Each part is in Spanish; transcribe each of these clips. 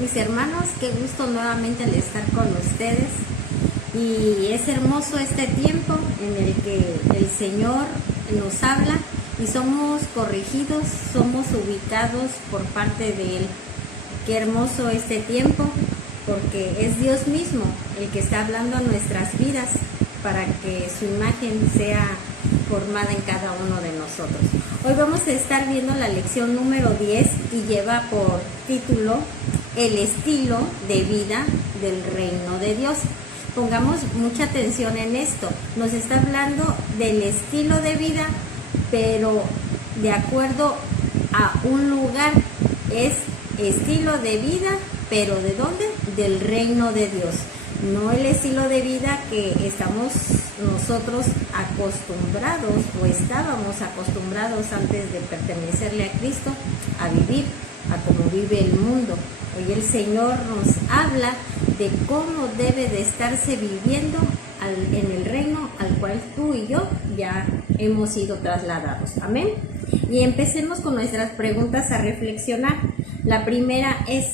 Mis hermanos, qué gusto nuevamente al estar con ustedes. Y es hermoso este tiempo en el que el Señor nos habla y somos corregidos, somos ubicados por parte de Él. Qué hermoso este tiempo, porque es Dios mismo el que está hablando a nuestras vidas para que su imagen sea formada en cada uno de nosotros. Hoy vamos a estar viendo la lección número 10 y lleva por título El estilo de vida del reino de Dios. Pongamos mucha atención en esto. Nos está hablando del estilo de vida, pero de acuerdo a un lugar. Es estilo de vida, pero ¿de dónde? Del reino de Dios. No el estilo de vida que estamos nosotros acostumbrados o estábamos acostumbrados antes de pertenecerle a Cristo a vivir, a cómo vive el mundo. Hoy el Señor nos habla de cómo debe de estarse viviendo en el reino al cual tú y yo ya hemos sido trasladados. Amén. Y empecemos con nuestras preguntas a reflexionar. La primera es: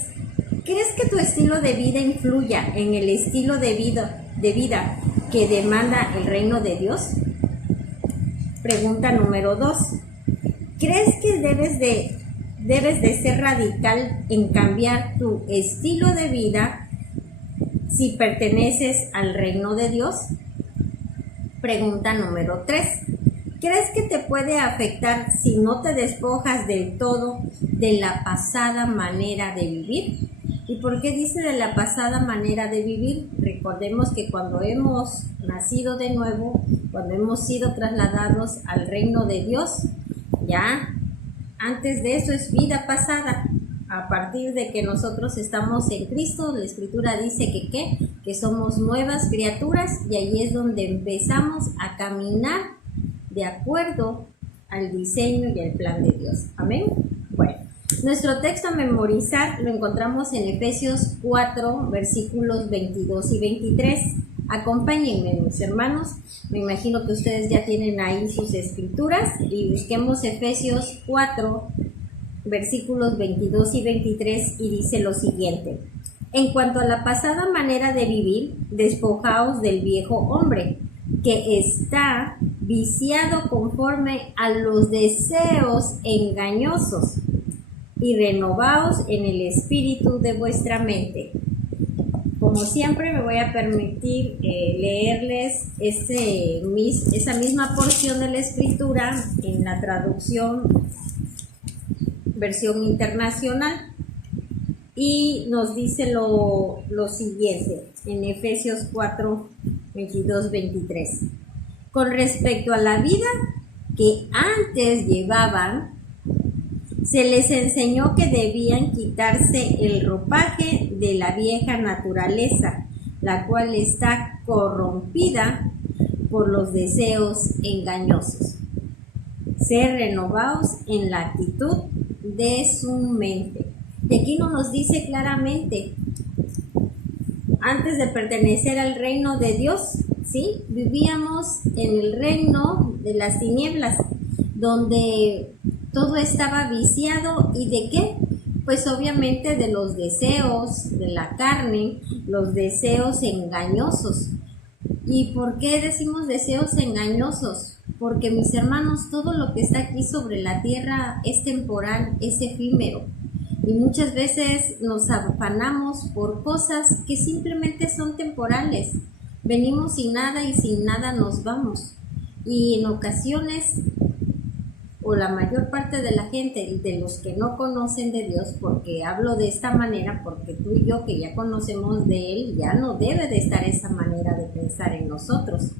¿crees que tu estilo de vida influya en el estilo de vida que demanda el reino de Dios? Pregunta número 2. ¿Crees que debes de ser radical en cambiar tu estilo de vida si perteneces al reino de Dios? Pregunta número 3. ¿Crees que te puede afectar si no te despojas del todo de la pasada manera de vivir? ¿Y por qué dice de la pasada manera de vivir? Recordemos que cuando hemos nacido de nuevo, cuando hemos sido trasladados al reino de Dios, ya antes de eso es vida pasada. A partir de que nosotros estamos en Cristo, la Escritura dice que somos nuevas criaturas, y ahí es donde empezamos a caminar de acuerdo al diseño y al plan de Dios. Amén. Bueno, nuestro texto a memorizar lo encontramos en Efesios 4, versículos 22 y 23. Acompáñenme, mis hermanos. Me imagino que ustedes ya tienen ahí sus escrituras, y busquemos Efesios 4, versículos 22 y 23, y dice lo siguiente: en cuanto a la pasada manera de vivir, despojaos del viejo hombre, que está viciado conforme a los deseos engañosos, y renovaos en el espíritu de vuestra mente. Como siempre, me voy a permitir leerles esa misma porción de la Escritura en la traducción versión internacional, y nos dice lo siguiente en Efesios 4, 22, 23. Con respecto a la vida que antes llevaban, se les enseñó que debían quitarse el ropaje de la vieja naturaleza, la cual está corrompida por los deseos engañosos. Ser renovados en la actitud de su mente. Y aquí nos dice claramente, antes de pertenecer al reino de Dios, ¿sí? Vivíamos en el reino de las tinieblas, donde todo estaba viciado. ¿Y de qué? Pues obviamente de los deseos de la carne, los deseos engañosos. ¿Y por qué decimos deseos engañosos? Porque, mis hermanos, todo lo que está aquí sobre la tierra es temporal, es efímero. Y muchas veces nos afanamos por cosas que simplemente son temporales. Venimos sin nada y sin nada nos vamos. Y en ocasiones, o la mayor parte de la gente, de los que no conocen de Dios, porque hablo de esta manera, porque tú y yo que ya conocemos de Él, ya no debe de estar esa manera de pensar en nosotros.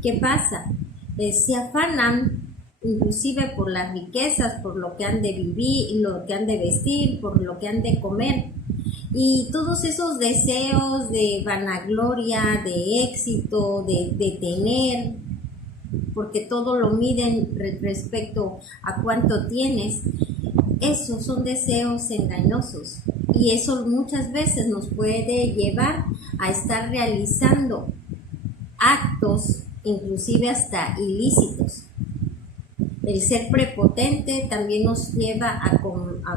¿Qué pasa? Se afanan inclusive por las riquezas, por lo que han de vivir, lo que han de vestir, por lo que han de comer, y todos esos deseos de vanagloria, de éxito, de tener, porque todo lo miden respecto a cuánto tienes. Esos son deseos engañosos, y eso muchas veces nos puede llevar a estar realizando actos inclusive hasta ilícitos. El ser prepotente también nos lleva a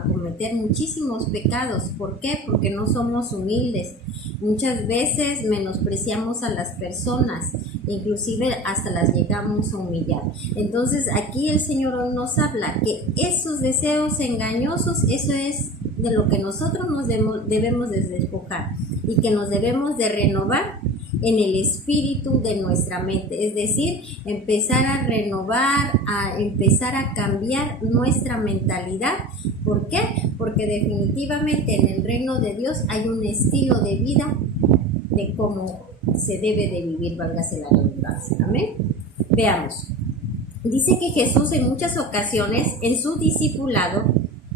cometer muchísimos pecados. ¿Por qué? Porque no somos humildes. Muchas veces menospreciamos a las personas, inclusive hasta las llegamos a humillar. Entonces aquí el Señor hoy nos habla que esos deseos engañosos, eso es de lo que nosotros nos debemos de despojar y que nos debemos de renovar en el espíritu de nuestra mente, es decir, empezar a renovar, a empezar a cambiar nuestra mentalidad. ¿Por qué? Porque definitivamente en el reino de Dios hay un estilo de vida de cómo se debe de vivir, válgase la redundancia. Amén. Veamos. Dice que Jesús en muchas ocasiones en su discipulado,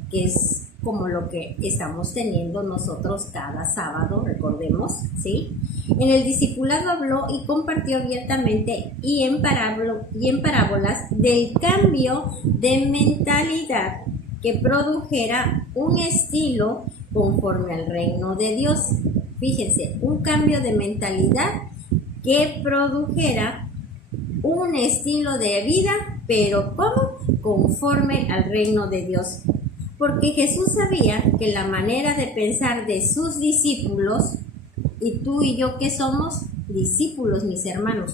que es como lo que estamos teniendo nosotros cada sábado, recordemos, ¿sí? En el discipulado habló y compartió abiertamente y en parábolas del cambio de mentalidad que produjera un estilo conforme al reino de Dios. Fíjense, un cambio de mentalidad que produjera un estilo de vida, pero ¿cómo? Conforme al reino de Dios. Porque Jesús sabía que la manera de pensar de sus discípulos, y tú y yo que somos discípulos, mis hermanos,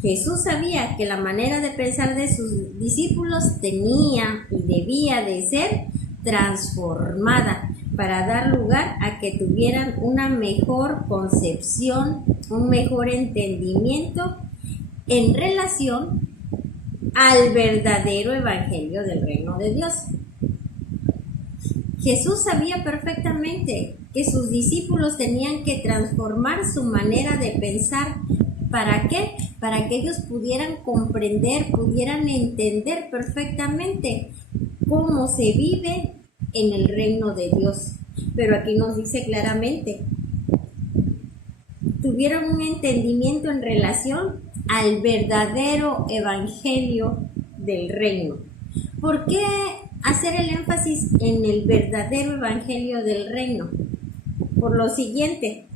Jesús sabía que la manera de pensar de sus discípulos tenía y debía de ser transformada para dar lugar a que tuvieran una mejor concepción, un mejor entendimiento en relación al verdadero evangelio del reino de Dios. Jesús sabía perfectamente que sus discípulos tenían que transformar su manera de pensar. ¿Para qué? Para que ellos pudieran comprender, pudieran entender perfectamente cómo se vive en el reino de Dios. Pero aquí nos dice claramente, tuvieron un entendimiento en relación al verdadero evangelio del reino. ¿Por qué hacer el énfasis en el verdadero evangelio del reino? Por lo siguiente,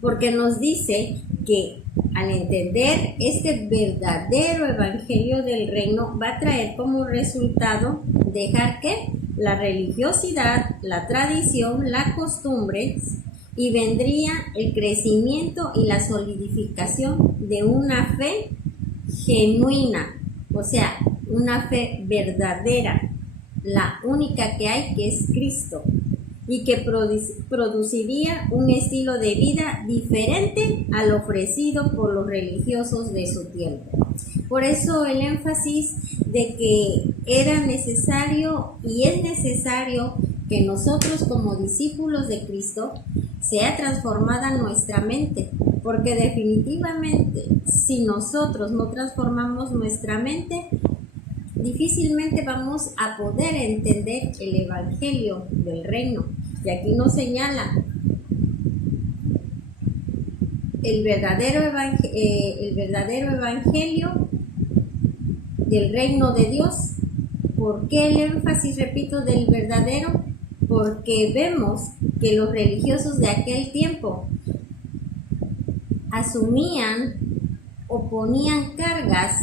porque nos dice que al entender este verdadero evangelio del reino va a traer como resultado dejar que la religiosidad, la tradición, la costumbre, y vendría el crecimiento y la solidificación de una fe genuina, o sea, una fe verdadera, la única que hay, que es Cristo, y que produciría un estilo de vida diferente al ofrecido por los religiosos de su tiempo. Por eso el énfasis de que era necesario y es necesario que nosotros como discípulos de Cristo sea transformada nuestra mente, porque definitivamente si nosotros no transformamos nuestra mente, difícilmente vamos a poder entender el evangelio del reino. Y aquí nos señala el verdadero evangelio del reino de Dios. ¿Por qué el énfasis, repito, del verdadero? Porque vemos que los religiosos de aquel tiempo asumían o ponían cargas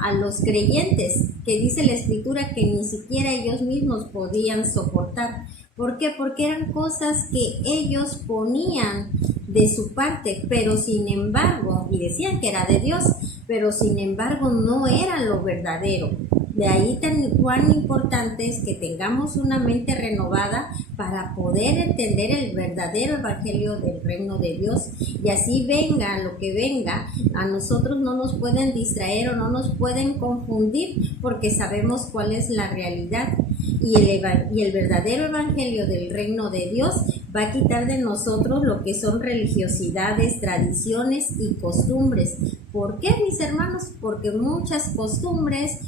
a los creyentes, que dice la escritura que ni siquiera ellos mismos podían soportar. ¿Por qué? Porque eran cosas que ellos ponían de su parte, pero sin embargo, y decían que era de Dios, pero sin embargo no era lo verdadero. De ahí cuán importante es que tengamos una mente renovada para poder entender el verdadero evangelio del reino de Dios, y así venga lo que venga, a nosotros no nos pueden distraer o no nos pueden confundir, porque sabemos cuál es la realidad, y el verdadero evangelio del reino de Dios va a quitar de nosotros lo que son religiosidades, tradiciones y costumbres. ¿Por qué, mis hermanos? Porque muchas costumbres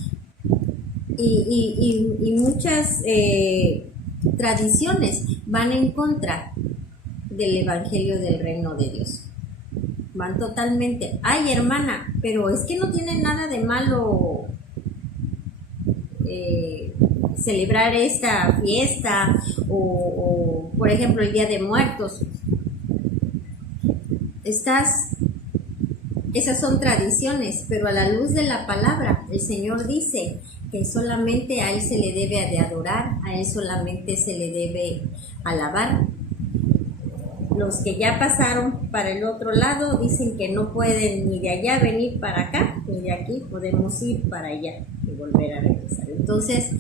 y muchas tradiciones van en contra del evangelio del reino de Dios. Van totalmente, ay hermana, pero es que no tiene nada de malo celebrar esta fiesta o por ejemplo el Día de Muertos. Estás esas son tradiciones, pero a la luz de la palabra, el Señor dice que solamente a Él se le debe de adorar, a Él solamente se le debe alabar. Los que ya pasaron para el otro lado dicen que no pueden ni de allá venir para acá, ni de aquí podemos ir para allá y volver a regresar. Entonces,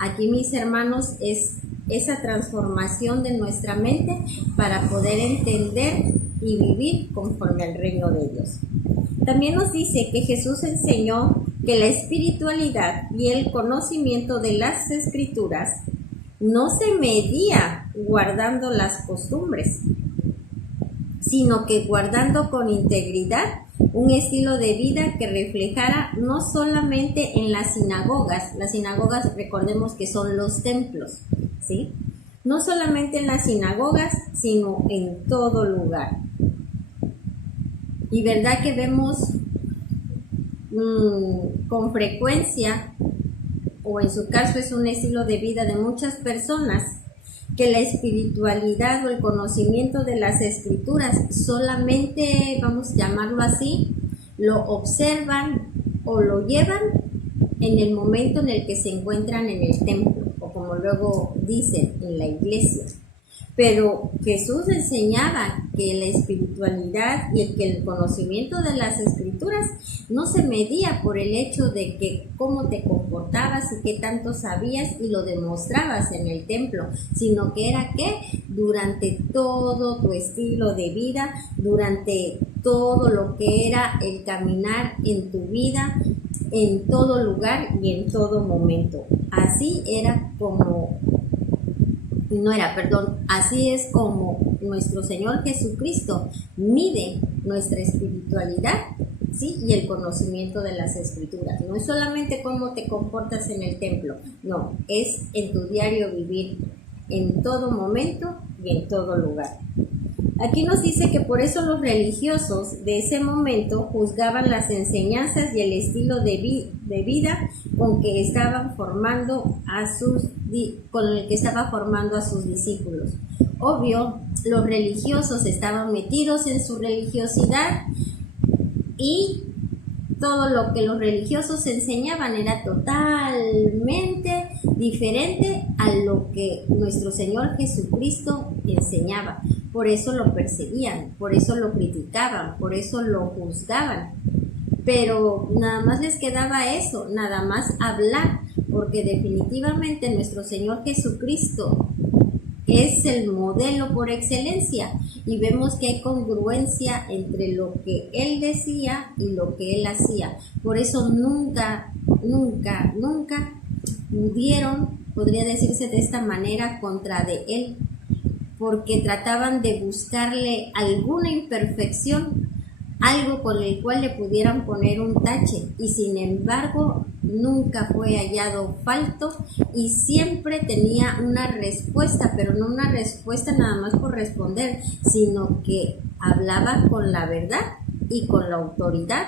aquí, mis hermanos, es esa transformación de nuestra mente para poder entender y vivir conforme al reino de Dios. También nos dice que Jesús enseñó que la espiritualidad y el conocimiento de las Escrituras no se medía guardando las costumbres, sino que guardando con integridad un estilo de vida que reflejara no solamente en las sinagogas recordemos que son los templos, ¿sí? No solamente en las sinagogas, sino en todo lugar. Y verdad que vemos con frecuencia, o en su caso es un estilo de vida de muchas personas, que la espiritualidad o el conocimiento de las Escrituras solamente, vamos a llamarlo así, lo observan o lo llevan en el momento en el que se encuentran en el templo, o como luego dicen, en la iglesia. Pero Jesús enseñaba que la espiritualidad y el conocimiento de las Escrituras no se medía por el hecho de que cómo te comportabas y qué tanto sabías y lo demostrabas en el templo, sino que era que durante todo tu estilo de vida, durante todo lo que era el caminar en tu vida, en todo lugar y en todo momento. Así es como nuestro Señor Jesucristo mide nuestra espiritualidad, ¿sí? Y el conocimiento de las Escrituras. No es solamente cómo te comportas en el templo, no, es en tu diario vivir, en todo momento y en todo lugar. Aquí nos dice que por eso los religiosos de ese momento juzgaban las enseñanzas y el estilo de vida con el que estaba formando a sus discípulos. Obvio, los religiosos estaban metidos en su religiosidad y todo lo que los religiosos enseñaban era totalmente diferente a lo que nuestro Señor Jesucristo enseñaba. Por eso lo perseguían, por eso lo criticaban, por eso lo juzgaban. Pero nada más les quedaba eso, nada más hablar, porque definitivamente nuestro Señor Jesucristo es el modelo por excelencia y vemos que hay congruencia entre lo que Él decía y lo que Él hacía. Por eso nunca pudieron, podría decirse de esta manera, contra de Él, porque trataban de buscarle alguna imperfección, algo con el cual le pudieran poner un tache, y sin embargo nunca fue hallado falto y siempre tenía una respuesta, pero no una respuesta nada más por responder, sino que hablaba con la verdad y con la autoridad,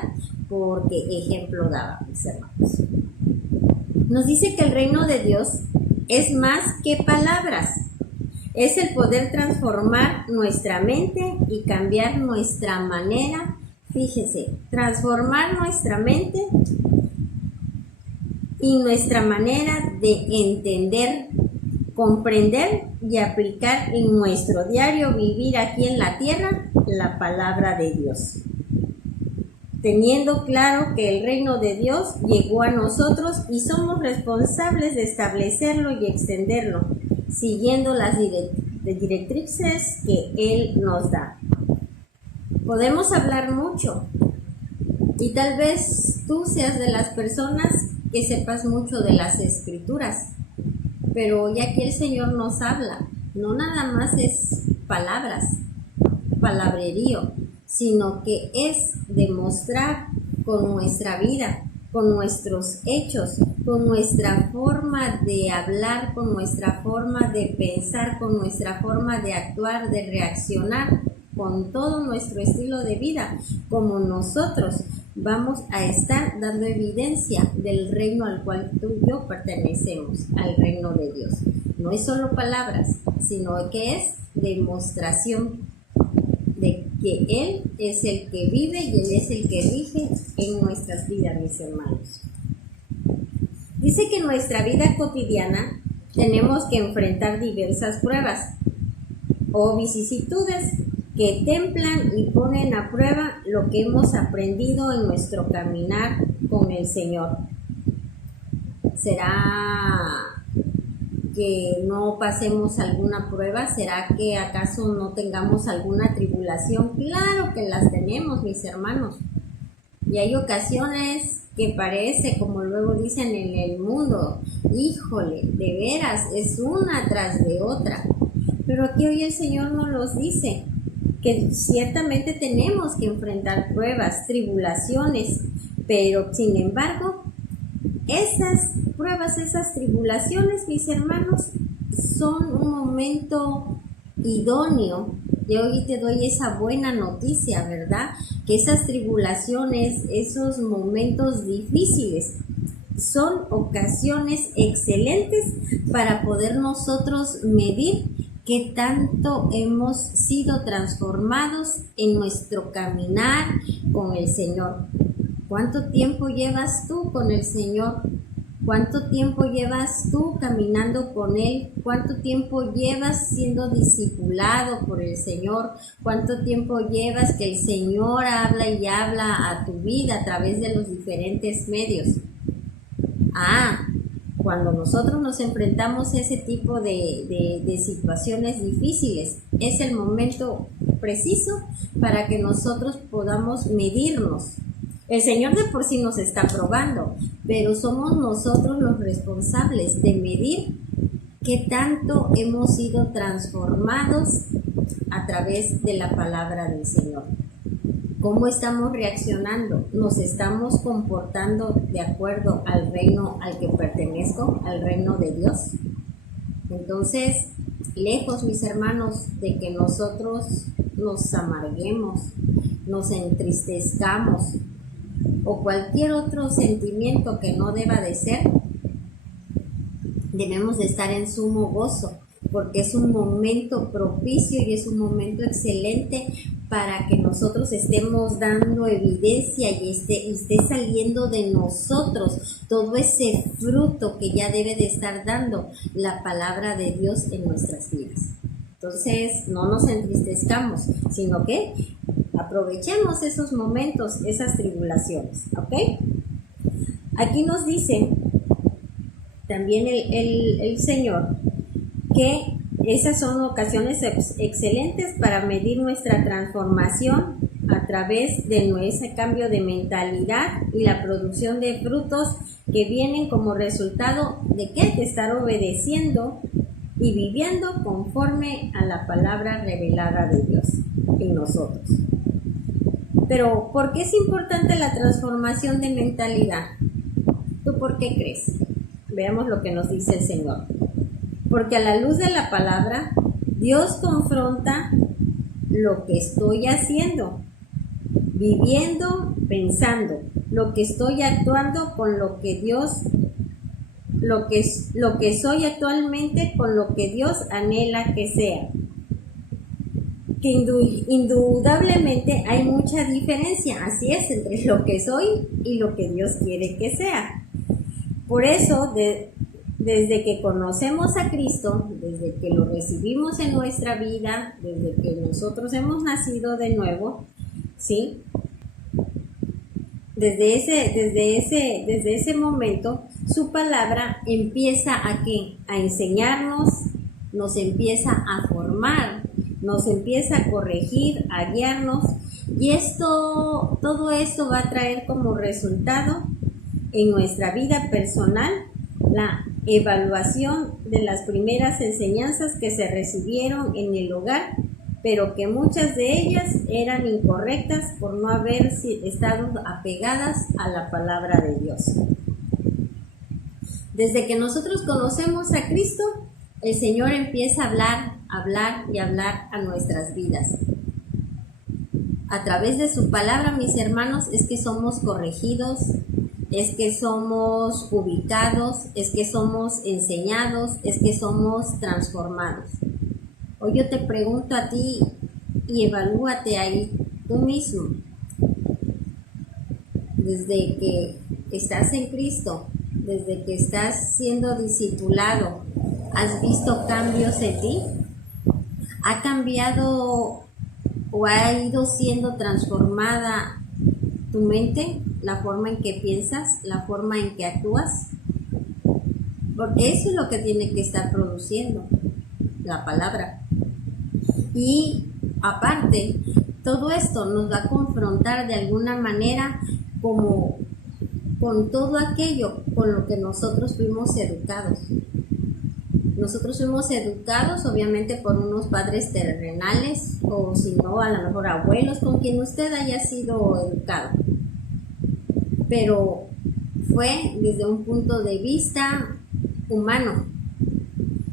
porque ejemplo daba, mis hermanos. Nos dice que el reino de Dios es más que palabras. Es el poder transformar nuestra mente y cambiar nuestra manera. Fíjese, transformar nuestra mente y nuestra manera de entender, comprender y aplicar en nuestro diario vivir aquí en la tierra la palabra de Dios. Teniendo claro que el reino de Dios llegó a nosotros y somos responsables de establecerlo y extenderlo, siguiendo las directrices que Él nos da. Podemos hablar mucho y tal vez tú seas de las personas que sepas mucho de las Escrituras, pero ya que el Señor nos habla, no nada más es palabras, palabrerío, sino que es demostrar con nuestra vida, con nuestros hechos, con nuestra forma de hablar, con nuestra forma de pensar, con nuestra forma de actuar, de reaccionar, con todo nuestro estilo de vida, como nosotros vamos a estar dando evidencia del reino al cual tú y yo pertenecemos, al reino de Dios. No es solo palabras, sino que es demostración de que Él es el que vive y Él es el que rige en nuestras vidas, mis hermanos. Dice que en nuestra vida cotidiana tenemos que enfrentar diversas pruebas o vicisitudes que templan y ponen a prueba lo que hemos aprendido en nuestro caminar con el Señor. ¿Será que no pasemos alguna prueba? ¿Será que acaso no tengamos alguna tribulación? Claro que las tenemos, mis hermanos. Y hay ocasiones que parece, como luego dicen en el mundo, híjole, de veras, es una tras de otra. Pero aquí hoy el Señor nos los dice, que ciertamente tenemos que enfrentar pruebas, tribulaciones, pero sin embargo, esas pruebas, esas tribulaciones, mis hermanos, son un momento idóneo. Y hoy te doy esa buena noticia, ¿verdad? Que esas tribulaciones, esos momentos difíciles, son ocasiones excelentes para poder nosotros medir qué tanto hemos sido transformados en nuestro caminar con el Señor. ¿Cuánto tiempo llevas tú con el Señor? ¿Cuánto tiempo llevas tú caminando con Él? ¿Cuánto tiempo llevas siendo discipulado por el Señor? ¿Cuánto tiempo llevas que el Señor habla y habla a tu vida a través de los diferentes medios? Cuando nosotros nos enfrentamos a ese tipo de situaciones difíciles, es el momento preciso para que nosotros podamos medirnos. El Señor de por sí nos está probando, pero somos nosotros los responsables de medir qué tanto hemos sido transformados a través de la palabra del Señor. ¿Cómo estamos reaccionando? ¿Nos estamos comportando de acuerdo al reino al que pertenezco, al reino de Dios? Entonces, lejos, mis hermanos, de que nosotros nos amarguemos, nos entristezcamos o cualquier otro sentimiento que no deba de ser, debemos de estar en sumo gozo, porque es un momento propicio y es un momento excelente para que nosotros estemos dando evidencia y esté saliendo de nosotros todo ese fruto que ya debe de estar dando la palabra de Dios en nuestras vidas. Entonces, no nos entristezcamos, sino que aprovechemos esos momentos, esas tribulaciones, ¿ok? Aquí nos dice también el Señor que esas son ocasiones excelentes para medir nuestra transformación a través de ese cambio de mentalidad y la producción de frutos que vienen como resultado de ¿qué? De estar obedeciendo y viviendo conforme a la palabra revelada de Dios en nosotros. Pero, ¿por qué es importante la transformación de mentalidad? ¿Tú por qué crees? Veamos lo que nos dice el Señor. Porque a la luz de la palabra, Dios confronta lo que estoy haciendo, viviendo, pensando, lo que estoy actuando con lo que Dios, lo que soy actualmente con lo que Dios anhela que sea. Que indudablemente hay mucha diferencia, así es, entre lo que soy y lo que Dios quiere que sea. Por eso, desde que conocemos a Cristo, desde que lo recibimos en nuestra vida, desde que nosotros hemos nacido de nuevo, ¿sí? Desde ese momento, su palabra empieza ¿a qué? A enseñarnos, nos empieza a formar, nos empieza a corregir, a guiarnos, y todo esto va a traer como resultado en nuestra vida personal la evaluación de las primeras enseñanzas que se recibieron en el hogar, pero que muchas de ellas eran incorrectas por no haber estado apegadas a la palabra de Dios. Desde que nosotros conocemos a Cristo, el Señor empieza a hablar y hablar a nuestras vidas. A través de su palabra, mis hermanos, es que somos corregidos, es que somos ubicados, es que somos enseñados, es que somos transformados. Hoy yo te pregunto a ti, y evalúate ahí tú mismo. Desde que estás en Cristo, desde que estás siendo discipulado, ¿has visto cambios en ti? ¿Ha cambiado o ha ido siendo transformada tu mente, la forma en que piensas, la forma en que actúas? Porque eso es lo que tiene que estar produciendo la palabra. Y aparte, todo esto nos va a confrontar de alguna manera como con todo aquello con lo que nosotros fuimos educados. Nosotros fuimos educados obviamente por unos padres terrenales o si no, a lo mejor abuelos, con quien usted haya sido educado. Pero fue desde un punto de vista humano.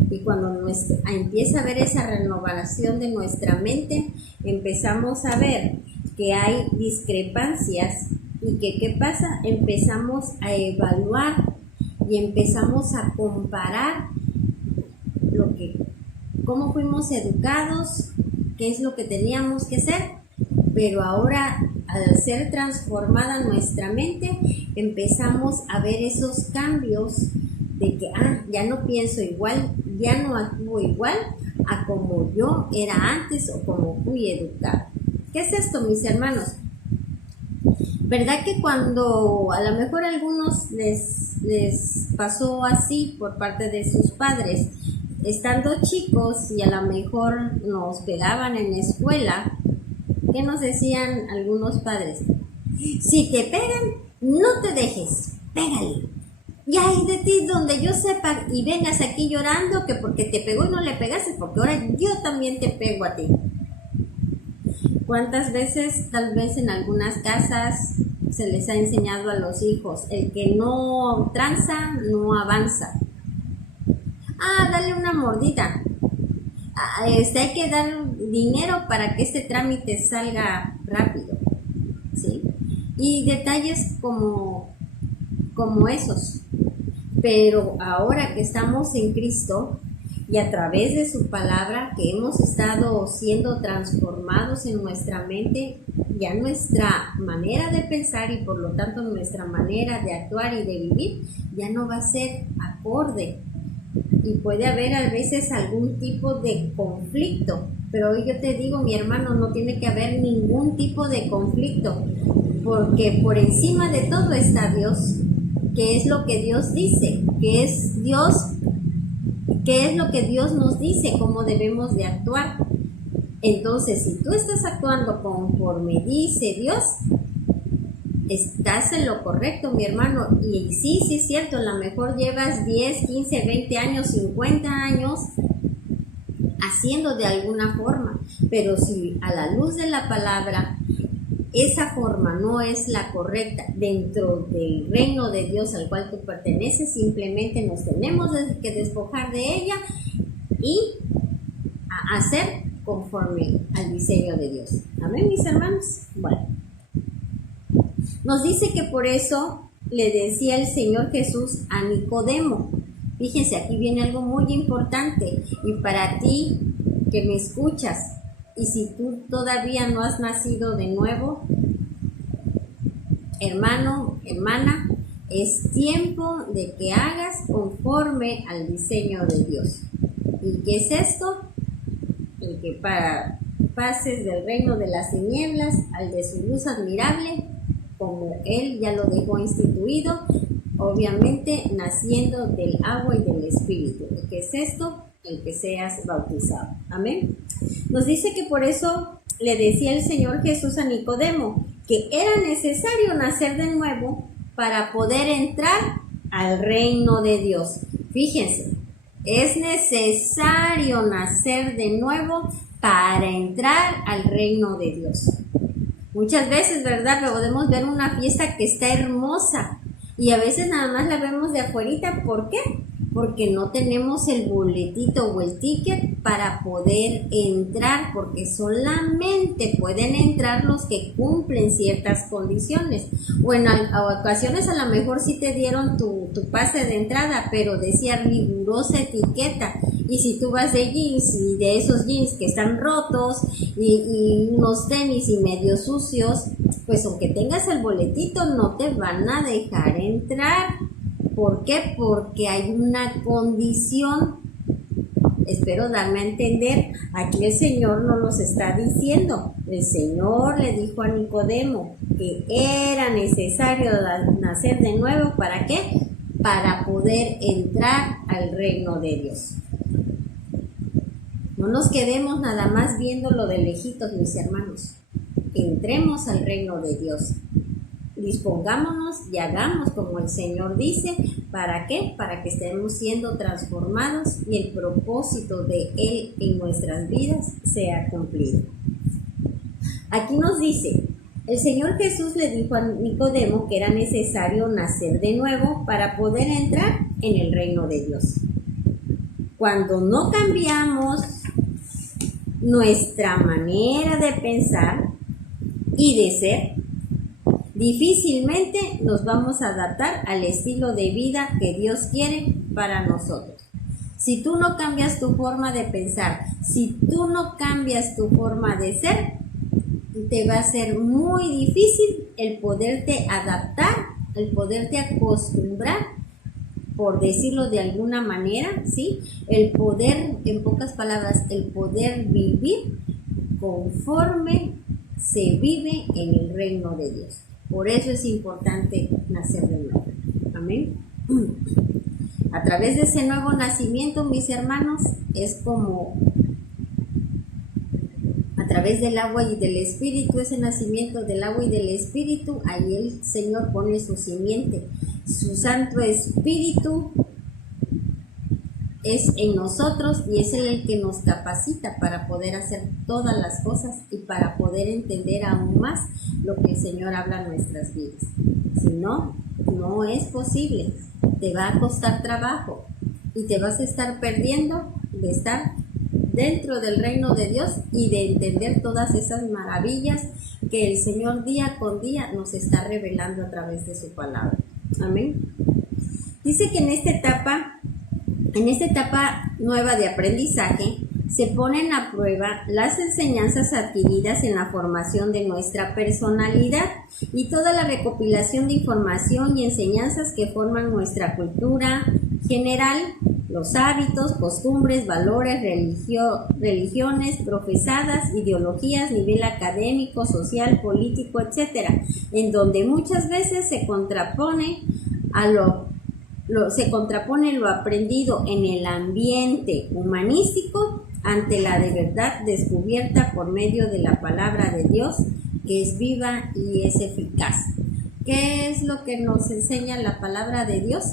Y cuando empieza a ver esa renovación de nuestra mente, empezamos a ver que hay discrepancias y que ¿qué pasa? Empezamos a evaluar y empezamos a comparar cómo fuimos educados, qué es lo que teníamos que hacer, pero ahora al ser transformada nuestra mente, empezamos a ver esos cambios de que ya no pienso igual, ya no actúo igual a como yo era antes o como fui educado. ¿Qué es esto, mis hermanos? ¿Verdad que cuando a lo mejor a algunos les pasó así por parte de sus padres, estando chicos y a lo mejor nos pegaban en la escuela, ¿qué nos decían algunos padres? Si te pegan, no te dejes, pégale. Y hay de ti donde yo sepa y vengas aquí llorando que porque te pegó y no le pegaste, porque ahora yo también te pego a ti. ¿Cuántas veces tal vez en algunas casas se les ha enseñado a los hijos el que no tranza, no avanza? Dale una mordida. Hay que dar dinero para que este trámite salga rápido, ¿sí? Y detalles como esos. Pero ahora que estamos en Cristo y a través de su palabra, que hemos estado siendo transformados en nuestra mente, ya nuestra manera de pensar y por lo tanto nuestra manera de actuar y de vivir ya no va a ser acorde. Y puede haber a veces algún tipo de conflicto, pero hoy yo te digo, mi hermano, no tiene que haber ningún tipo de conflicto, porque por encima de todo está Dios. ¿Qué es lo que Dios dice? ¿Qué es Dios? ¿Qué es lo que Dios nos dice? ¿Cómo debemos de actuar? Entonces, si tú estás actuando conforme dice Dios, estás en lo correcto, mi hermano. Y sí es cierto, a lo mejor llevas 10, 15, 20 años, 50 años haciendo de alguna forma, pero si a la luz de la palabra esa forma no es la correcta dentro del reino de Dios al cual tú perteneces, simplemente nos tenemos que despojar de ella y hacer conforme al diseño de Dios. Amén, mis hermanos. Bueno, nos dice que por eso le decía el Señor Jesús a Nicodemo. Fíjense, aquí viene algo muy importante y para ti que me escuchas, y si tú todavía no has nacido de nuevo, hermano, hermana, es tiempo de que hagas conforme al diseño de Dios. ¿Y qué es esto? El que pases del reino de las tinieblas al de su luz admirable, como Él ya lo dejó instituido, obviamente naciendo del agua y del Espíritu. ¿Qué es esto? El que seas bautizado. Amén. Nos dice que por eso le decía el Señor Jesús a Nicodemo que era necesario nacer de nuevo para poder entrar al reino de Dios. Fíjense, es necesario nacer de nuevo para entrar al reino de Dios. Muchas veces, ¿verdad? Podemos ver una fiesta que está hermosa y a veces nada más la vemos de afuerita. ¿Por qué? Porque no tenemos el boletito o el ticket para poder entrar, porque solamente pueden entrar los que cumplen ciertas condiciones. O en ocasiones a lo mejor sí te dieron tu pase de entrada, pero decía rigurosa etiqueta Y si tú vas de jeans y de esos jeans que están rotos y unos tenis y medio sucios, pues aunque tengas el boletito no te van a dejar entrar. ¿Por qué? Porque hay una condición. Espero darme a entender. Aquí el Señor nos los está diciendo. El Señor le dijo a Nicodemo que era necesario nacer de nuevo. ¿Para qué? Para poder entrar al reino de Dios. No nos quedemos nada más viéndolo de lejitos, mis hermanos. Entremos al reino de Dios. Dispongámonos y hagamos como el Señor dice. ¿Para qué? Para que estemos siendo transformados y el propósito de Él en nuestras vidas sea cumplido. Aquí nos dice, el Señor Jesús le dijo a Nicodemo que era necesario nacer de nuevo para poder entrar en el reino de Dios. Cuando no cambiamos nuestra manera de pensar y de ser, difícilmente nos vamos a adaptar al estilo de vida que Dios quiere para nosotros. Si tú no cambias tu forma de pensar, si tú no cambias tu forma de ser, te va a ser muy difícil el poderte adaptar, el poderte acostumbrar, por decirlo de alguna manera, ¿sí? El poder, en pocas palabras, el poder vivir conforme se vive en el reino de Dios. Por eso es importante nacer de nuevo. Amén. A través de ese nuevo nacimiento, mis hermanos, es como a través del agua y del Espíritu, ese nacimiento del agua y del Espíritu, ahí el Señor pone su simiente. Su Santo Espíritu es en nosotros y es Él el que nos capacita para poder hacer todas las cosas y para poder entender aún más lo que el Señor habla en nuestras vidas. Si no, no es posible. Te va a costar trabajo y te vas a estar perdiendo de estar dentro del reino de Dios y de entender todas esas maravillas que el Señor día con día nos está revelando a través de su palabra. Amén. Dice que en esta etapa nueva de aprendizaje, se ponen a prueba las enseñanzas adquiridas en la formación de nuestra personalidad y toda la recopilación de información y enseñanzas que forman nuestra cultura general, los hábitos, costumbres, valores, religiones profesadas, ideologías, nivel académico, social, político, etc., en donde muchas veces se contrapone lo aprendido en el ambiente humanístico ante la de verdad descubierta por medio de la palabra de Dios, que es viva y es eficaz. ¿Qué es lo que nos enseña la palabra de Dios?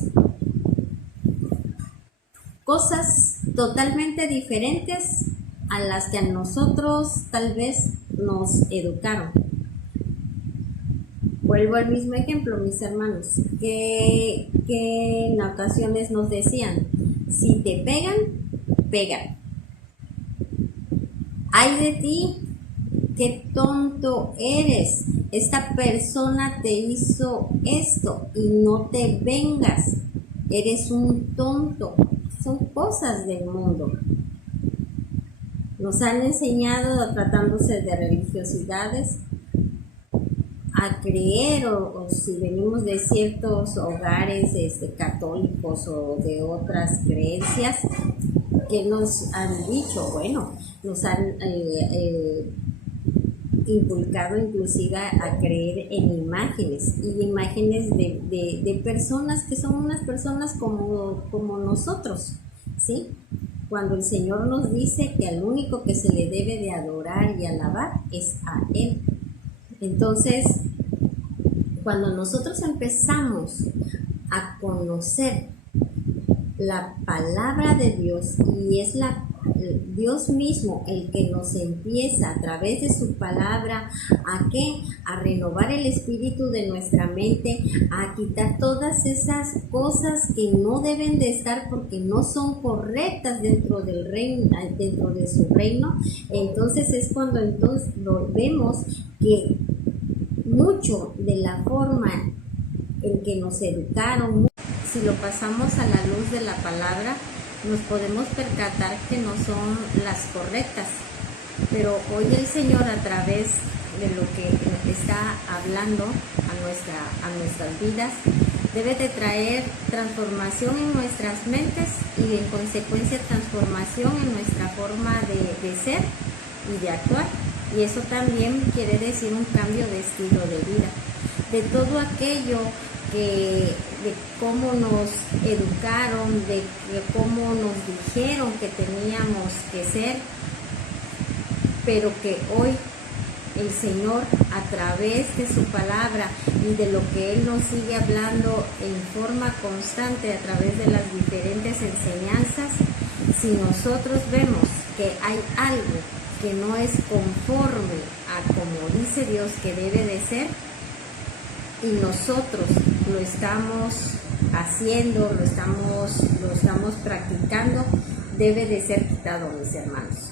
Cosas totalmente diferentes a las que a nosotros tal vez nos educaron. Vuelvo al mismo ejemplo, mis hermanos, que en ocasiones nos decían, si te pegan, pegan. Ay de ti, qué tonto eres, esta persona te hizo esto y no te vengas, eres un tonto. Son cosas del mundo. Nos han enseñado, tratándose de religiosidades, a creer, o si venimos de ciertos hogares católicos o de otras creencias, que nos han dicho, bueno, nos han inculcado inclusive a creer en imágenes, y imágenes de personas que son unas personas como nosotros, ¿sí? Cuando el Señor nos dice que al único que se le debe de adorar y alabar es a Él. Entonces, cuando nosotros empezamos a conocer la palabra de Dios, y es Dios mismo el que nos empieza a través de su palabra a renovar el espíritu de nuestra mente, a quitar todas esas cosas que no deben de estar porque no son correctas dentro del reino, dentro de su reino. Entonces es cuando lo vemos que mucho de la forma en que nos educaron, si lo pasamos a la luz de la palabra, nos podemos percatar que no son las correctas. Pero hoy el Señor, a través de lo que está hablando a nuestras vidas, debe de traer transformación en nuestras mentes y en consecuencia transformación en nuestra forma de ser y de actuar. Y eso también quiere decir un cambio de estilo de vida. De todo aquello de cómo nos educaron, de cómo nos dijeron que teníamos que ser, pero que hoy el Señor, a través de su palabra y de lo que Él nos sigue hablando en forma constante a través de las diferentes enseñanzas, si nosotros vemos que hay algo que no es conforme a como dice Dios que debe de ser, y nosotros lo estamos haciendo, lo estamos practicando, debe de ser quitado, mis hermanos.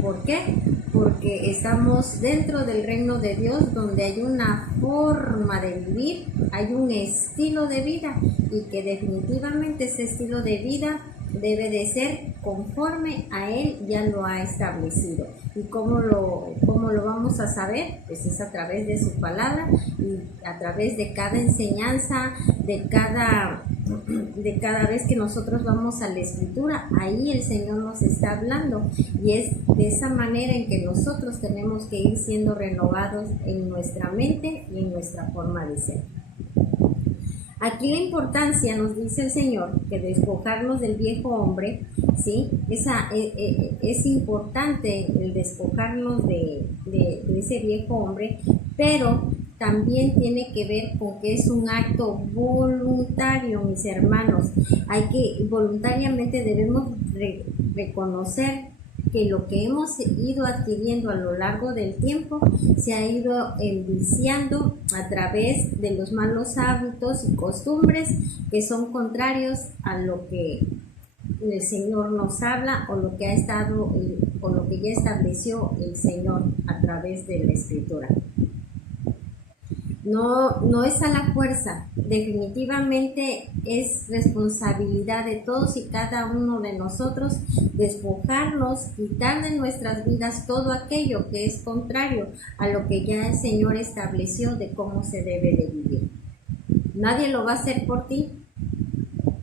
¿Por qué? Porque estamos dentro del reino de Dios, donde hay una forma de vivir, hay un estilo de vida, y que definitivamente ese estilo de vida debe de ser conforme a Él ya lo ha establecido. ¿Y cómo lo vamos a saber? Pues es a través de su palabra y a través de cada enseñanza, de cada vez que nosotros vamos a la Escritura. Ahí el Señor nos está hablando, y es de esa manera en que nosotros tenemos que ir siendo renovados en nuestra mente y en nuestra forma de ser. Aquí la importancia, nos dice el Señor, que despojarnos del viejo hombre, ¿sí? Es importante el despojarnos de ese viejo hombre, pero también tiene que ver con que es un acto voluntario, mis hermanos. Voluntariamente debemos reconocer que lo que hemos ido adquiriendo a lo largo del tiempo se ha ido enviciando a través de los malos hábitos y costumbres que son contrarios a lo que el Señor nos habla, o lo que o lo que ya estableció el Señor a través de la Escritura. No es a la fuerza, definitivamente es responsabilidad de todos y cada uno de nosotros despojarnos, quitar de nuestras vidas todo aquello que es contrario a lo que ya el Señor estableció de cómo se debe de vivir. Nadie lo va a hacer por ti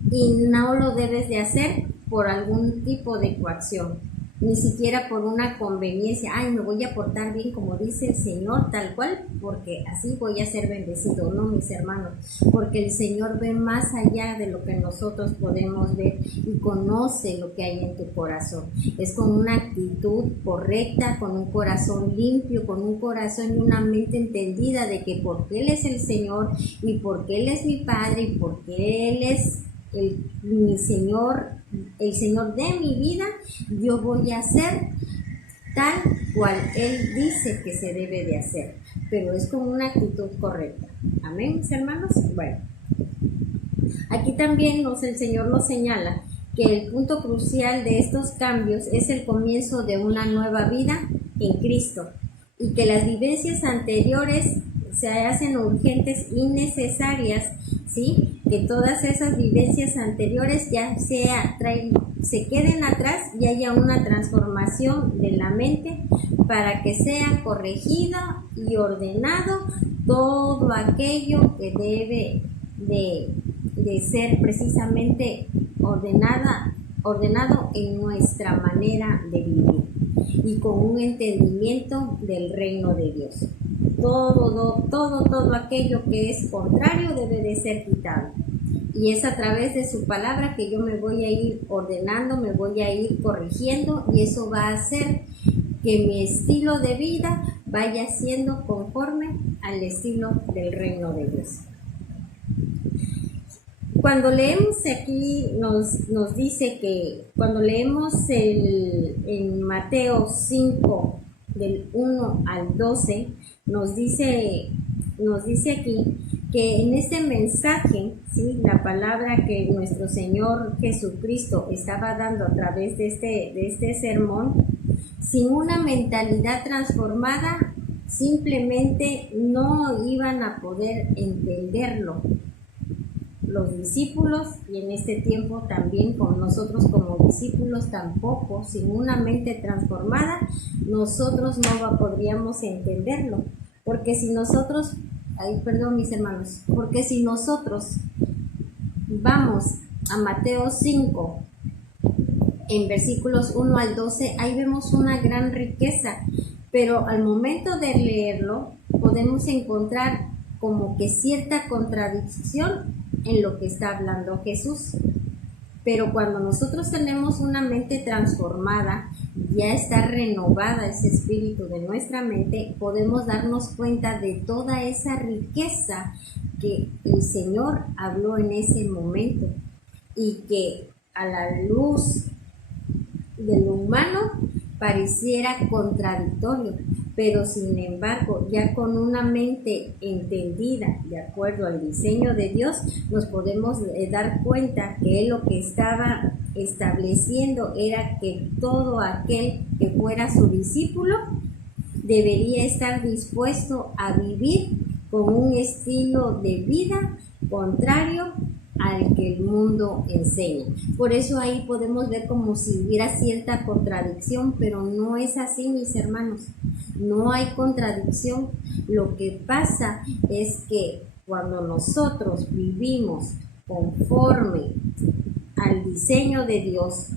y no lo debes de hacer por algún tipo de coacción, ni siquiera por una conveniencia. Ay, me voy a portar bien como dice el Señor, tal cual, porque así voy a ser bendecido. No, mis hermanos, porque el Señor ve más allá de lo que nosotros podemos ver y conoce lo que hay en tu corazón. Es con una actitud correcta, con un corazón limpio, con un corazón y una mente entendida de que porque Él es el Señor y porque Él es mi Padre y porque Él es mi Señor, el Señor de mi vida, yo voy a hacer tal cual Él dice que se debe de hacer, pero es con una actitud correcta. Amén, mis hermanos. Bueno, aquí también el Señor nos señala que el punto crucial de estos cambios es el comienzo de una nueva vida en Cristo, y que las vivencias anteriores se hacen urgentes y necesarias, ¿sí? Que todas esas vivencias anteriores ya se queden atrás y haya una transformación de la mente para que sea corregido y ordenado todo aquello que debe de ser precisamente ordenado en nuestra manera de vivir y con un entendimiento del reino de Dios. Todo aquello que es contrario debe de ser quitado. Y es a través de su palabra que yo me voy a ir ordenando, me voy a ir corrigiendo, y eso va a hacer que mi estilo de vida vaya siendo conforme al estilo del reino de Dios. Cuando leemos aquí, nos dice que cuando leemos en Mateo 5, del 1 al 12, nos dice aquí que en este mensaje, ¿sí?, la palabra que nuestro Señor Jesucristo estaba dando a través de este sermón, sin una mentalidad transformada, simplemente no iban a poder entenderlo. los discípulos, y en este tiempo también con nosotros como discípulos tampoco, sin una mente transformada, nosotros no podríamos entenderlo. Porque si nosotros, perdón mis hermanos, porque si nosotros vamos a Mateo 5, en versículos 1 al 12, ahí vemos una gran riqueza, pero al momento de leerlo podemos encontrar como que cierta contradicción en lo que está hablando Jesús. Pero cuando nosotros tenemos una mente transformada, ya está renovada ese espíritu de nuestra mente, podemos darnos cuenta de toda esa riqueza que el Señor habló en ese momento y que a la luz de lo humano pareciera contradictorio, pero sin embargo ya con una mente entendida de acuerdo al diseño de Dios, nos podemos dar cuenta que Él lo que estaba estableciendo era que todo aquel que fuera su discípulo debería estar dispuesto a vivir con un estilo de vida contrario al que el mundo enseña. Por eso ahí podemos ver como si hubiera cierta contradicción, pero no es así, mis hermanos. No hay contradicción. Lo que pasa es que cuando nosotros vivimos conforme al diseño de Dios,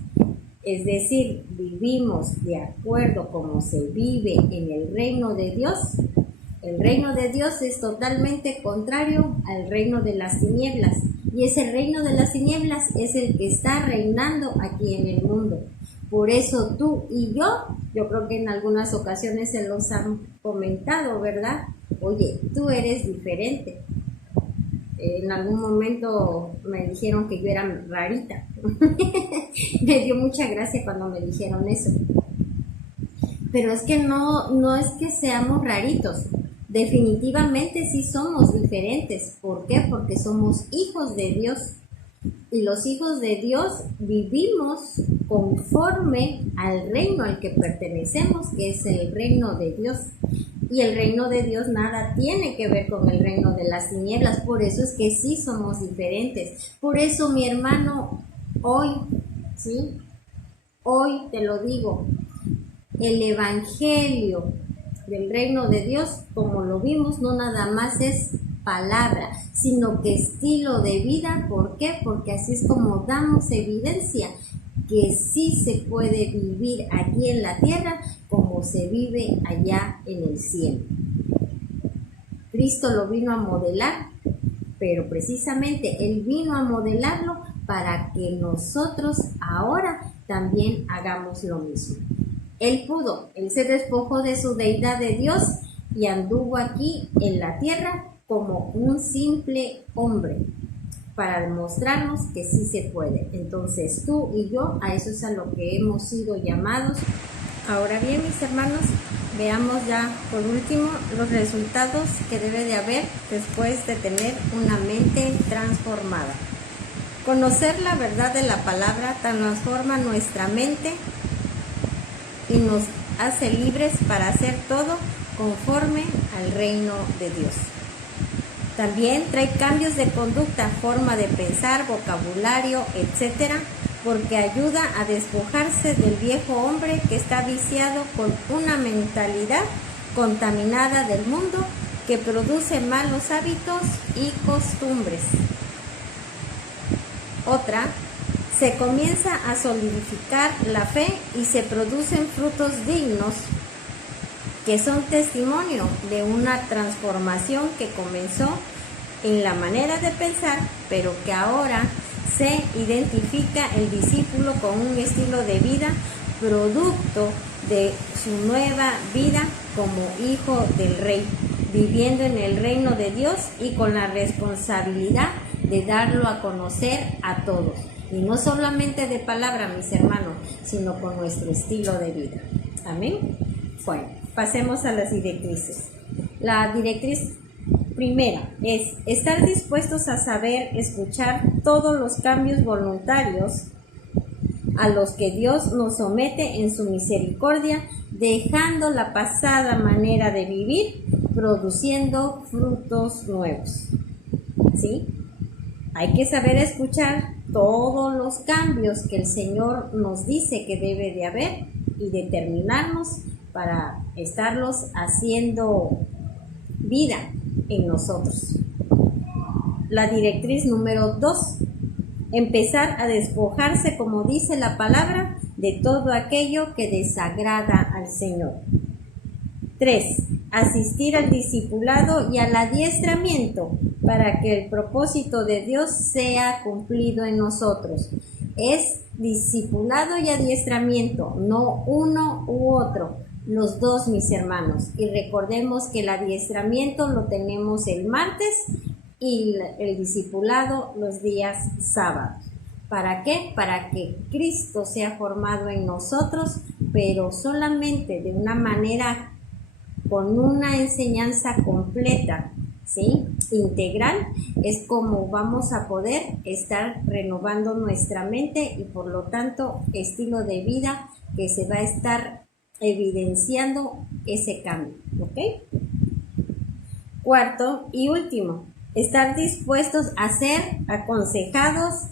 es decir, vivimos de acuerdo como se vive en el reino de Dios, el reino de Dios es totalmente contrario al reino de las tinieblas. Y ese reino de las tinieblas es el que está reinando aquí en el mundo. Por eso tú y yo creo que en algunas ocasiones se los han comentado, ¿verdad? Oye, tú eres diferente. En algún momento me dijeron que yo era rarita. Me dio mucha gracia cuando me dijeron eso. Pero es que no es que seamos raritos. Definitivamente sí somos diferentes. ¿Por qué? Porque somos hijos de Dios. Y los hijos de Dios vivimos conforme al reino al que pertenecemos, que es el reino de Dios. Y el reino de Dios nada tiene que ver con el reino de las tinieblas. Por eso es que sí somos diferentes. Por eso, mi hermano, hoy, ¿sí? Hoy te lo digo, el evangelio del reino de Dios, como lo vimos, no nada más es palabra, sino que estilo de vida. ¿Por qué? Porque así es como damos evidencia que sí se puede vivir aquí en la tierra como se vive allá en el cielo. Cristo lo vino a modelar, pero precisamente Él vino a modelarlo para que nosotros ahora también hagamos lo mismo. Él se despojó de su deidad de Dios y anduvo aquí en la tierra como un simple hombre para demostrarnos que sí se puede. Entonces tú y yo, a eso es a lo que hemos sido llamados. Ahora bien, mis hermanos, veamos ya por último los resultados que debe de haber después de tener una mente transformada. Conocer la verdad de la palabra transforma nuestra mente y nos hace libres para hacer todo conforme al reino de Dios. También trae cambios de conducta, forma de pensar, vocabulario, etc., porque ayuda a despojarse del viejo hombre que está viciado con una mentalidad contaminada del mundo que produce malos hábitos y costumbres. Otra, se comienza a solidificar la fe y se producen frutos dignos que son testimonio de una transformación que comenzó en la manera de pensar, pero que ahora se identifica el discípulo con un estilo de vida producto de su nueva vida como hijo del rey, viviendo en el reino de Dios y con la responsabilidad de darlo a conocer a todos. Y no solamente de palabra, mis hermanos, sino con nuestro estilo de vida. Amén. Bueno, pasemos a las directrices. La directriz primera es estar dispuestos a saber escuchar todos los cambios voluntarios a los que Dios nos somete en su misericordia, dejando la pasada manera de vivir, produciendo frutos nuevos. ¿Sí? Hay que saber escuchar todos los cambios que el Señor nos dice que debe de haber y determinarnos para estarlos haciendo vida en nosotros. La directriz número 2. Empezar a despojarse, como dice la palabra, de todo aquello que desagrada al Señor. 3. Asistir al discipulado y al adiestramiento para que el propósito de Dios sea cumplido en nosotros. Es discipulado y adiestramiento, no uno u otro, los dos, mis hermanos. Y recordemos que el adiestramiento lo tenemos el martes y el discipulado los días sábados. ¿Para qué? Para que Cristo sea formado en nosotros, pero solamente de una manera con una enseñanza completa, ¿sí? Integral, es como vamos a poder estar renovando nuestra mente y por lo tanto estilo de vida que se va a estar evidenciando ese cambio, ¿ok? Cuarto y último, estar dispuestos a ser aconsejados,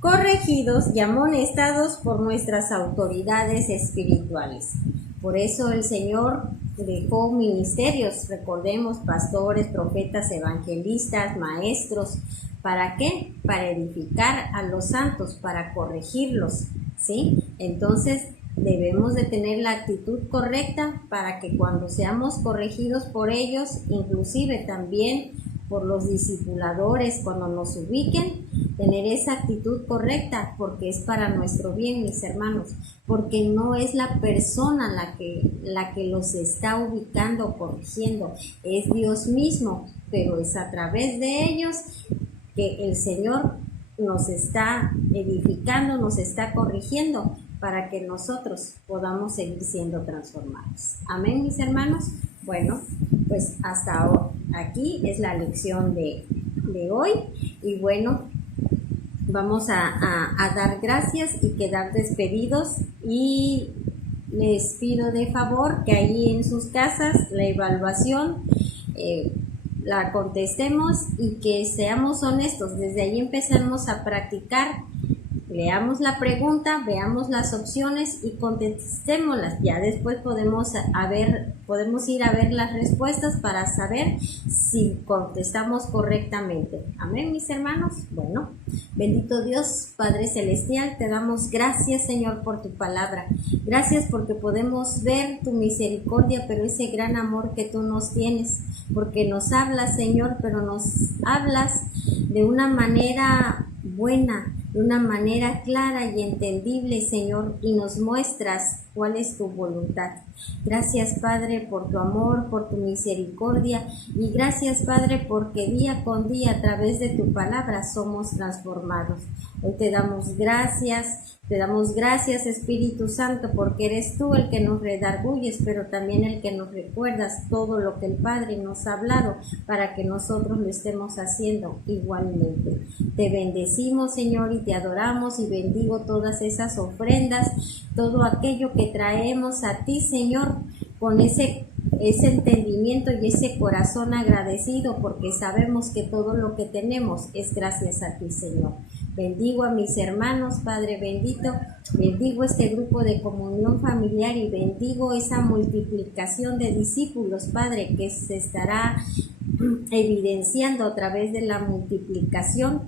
corregidos y amonestados por nuestras autoridades espirituales. Por eso el Señor dejó ministerios, recordemos, pastores, profetas, evangelistas, maestros. ¿Para qué? Para edificar a los santos, para corregirlos, ¿sí? Entonces debemos de tener la actitud correcta para que cuando seamos corregidos por ellos, inclusive también por los discipuladores, cuando nos ubiquen, tener esa actitud correcta, porque es para nuestro bien, mis hermanos, porque no es la persona la que los está ubicando o corrigiendo, es Dios mismo, pero es a través de ellos que el Señor nos está edificando, nos está corrigiendo, para que nosotros podamos seguir siendo transformados. Amén, mis hermanos. Bueno, pues hasta ahora, aquí es la lección de hoy y bueno, vamos a dar gracias y quedar despedidos y les pido de favor que ahí en sus casas la evaluación la contestemos y que seamos honestos, desde ahí empecemos a practicar. Leamos la pregunta, veamos las opciones y contestémoslas. Ya después podemos ir a ver las respuestas para saber si contestamos correctamente. Amén, mis hermanos. Bueno, bendito Dios, Padre Celestial, te damos gracias, Señor, por tu palabra. Gracias porque podemos ver tu misericordia, pero ese gran amor que tú nos tienes. Porque nos hablas, Señor, pero nos hablas de una manera buena, de una manera clara y entendible, Señor, y nos muestras cuál es tu voluntad. Gracias, Padre, por tu amor, por tu misericordia, y gracias, Padre, porque día con día a través de tu palabra somos transformados. Hoy te damos gracias, Espíritu Santo, porque eres tú el que nos redarguyes, pero también el que nos recuerdas todo lo que el Padre nos ha hablado para que nosotros lo estemos haciendo igualmente. Te bendecimos, Señor, y te adoramos y bendigo todas esas ofrendas, todo aquello que traemos a ti, Señor, con ese entendimiento y ese corazón agradecido, porque sabemos que todo lo que tenemos es gracias a ti, Señor. Bendigo a mis hermanos, Padre bendito, bendigo este grupo de comunión familiar y bendigo esa multiplicación de discípulos, Padre, que se estará evidenciando a través de la multiplicación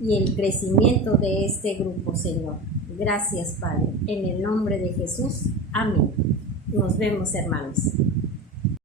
y el crecimiento de este grupo, Señor. Gracias, Padre, en el nombre de Jesús. Amén. Nos vemos, hermanos.